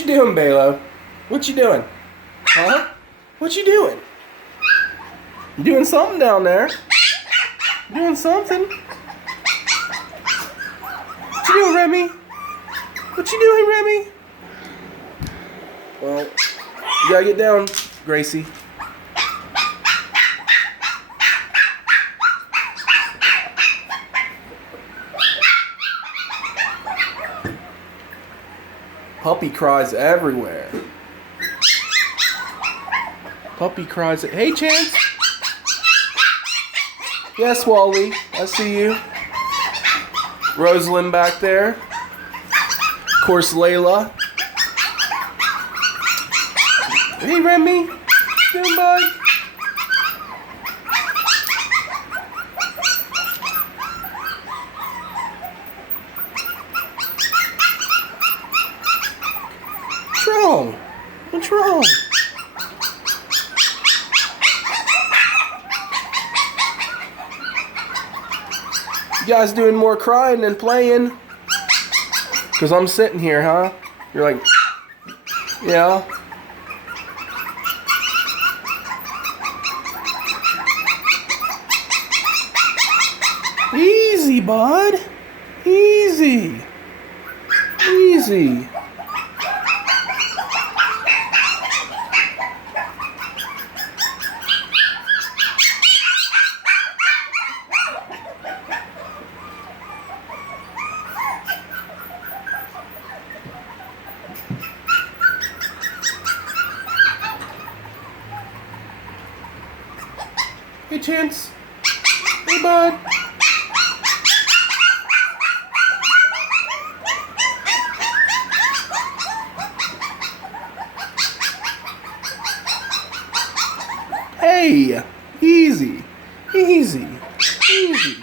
What you doing, Balo? What you doing? Huh? What you doing? You doing something down there? You doing something? What you doing, Remy? What you doing, Remy? Well, you gotta get down, Gracie. Puppy cries everywhere. Puppy cries. Hey, Chance. Yes, Wally. I see you. Rosalind back there. Of course, Layla. Hey, Remy. Doing, bud? What's wrong? What's wrong? You guys doing more crying than playing? Because I'm sitting here, huh? You're like, yeah. Easy, bud. Easy. Easy. Hey, Chance. Hey, bud. Hey, easy, easy, easy.